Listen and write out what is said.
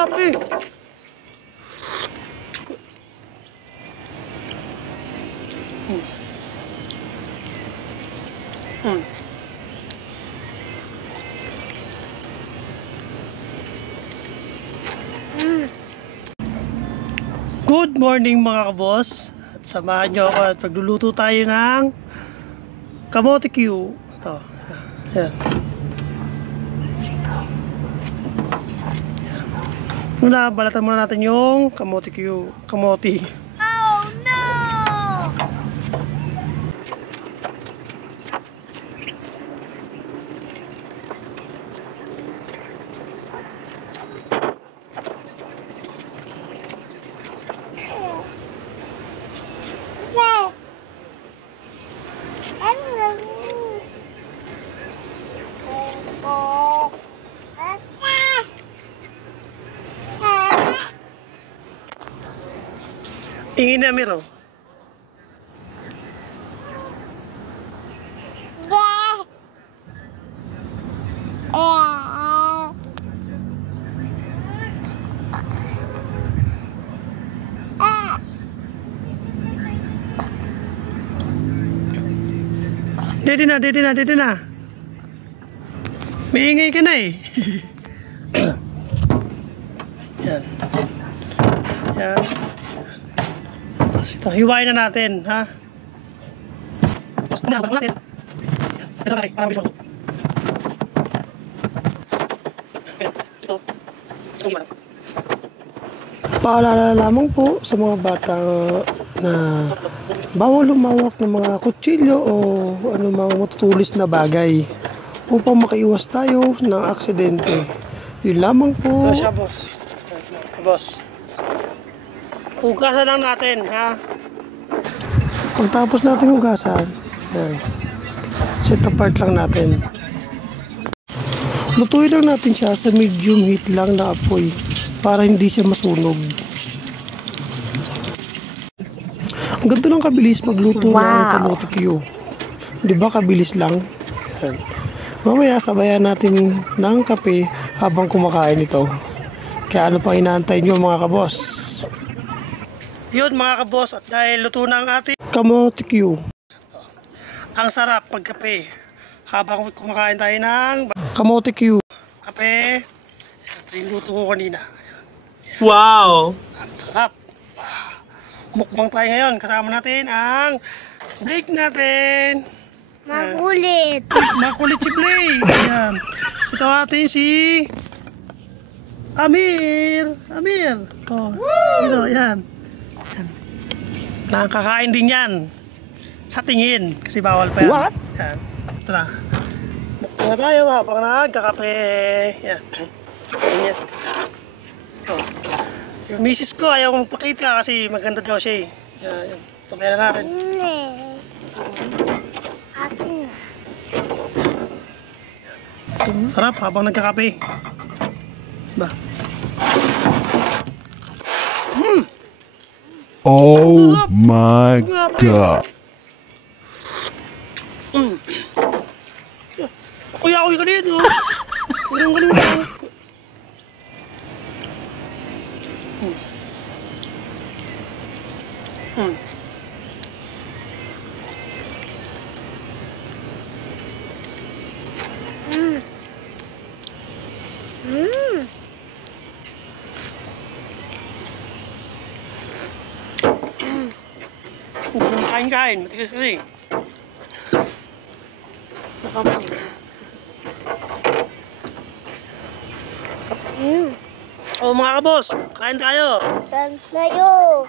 grabe. Good morning mga kaboss. At samahan nyo ako at pagluluto tayo ng kamote Q. Ito. Yan. Muna, balatan muna natin yung kamote Q. Kamote. Oh no! Ingin na Miro. Dede na. May ingay ka na eh. Yan. Yan. Ito, hiwain na natin, ha? Hiwain natin. Ito na, parang biso. Ito. Paalala lamang po sa mga bata na bawal lumawak ng mga kutsilyo o anumang matutulis na bagay upang makaiwas tayo ng aksidente. Yun lamang po. Ito siya, boss. Boss. Hugasan lang natin, ha? Pagtapos natin hugasan, yan. Set apart lang natin. Lutuin lang natin siya sa medium heat lang na apoy para hindi siya masunog. Ang ganito lang kabilis magluto ng kamote Q. Diba kabilis lang? Yan. Mamaya sabayan natin ng kape habang kumakain ito. Kaya ano pang inaantay nyo mga kabos? Yun mga kabos, at dahil luto na ang ating kamote Q. Ang sarap pagkape habang kumakain tayo ng kamote Q. Kape. Ito yung luto ko kanina. Wow! Ang sarap. Mukbang tayo ngayon. Kasama natin ang Blake natin. Makulit! Makulit si Blake. Ayan. Ito atin si Amir. Oh, ito, yan. Nakakain din yan sa tingin kasi bawal pa yan. What? Yan. Ito na. Mukha na tayo habang nagkakape. Yan. Yan. Ito. Yung misis ko ayaw magpakita kasi maganda daw siya eh. Yan. Tumayan na natin. Sarap habang nagkakape. Ba? Oh my God. Kuya ka dito. Galing ka. Kain, matigas kasi. Oh mga kabos, kain tayo. Kain tayo.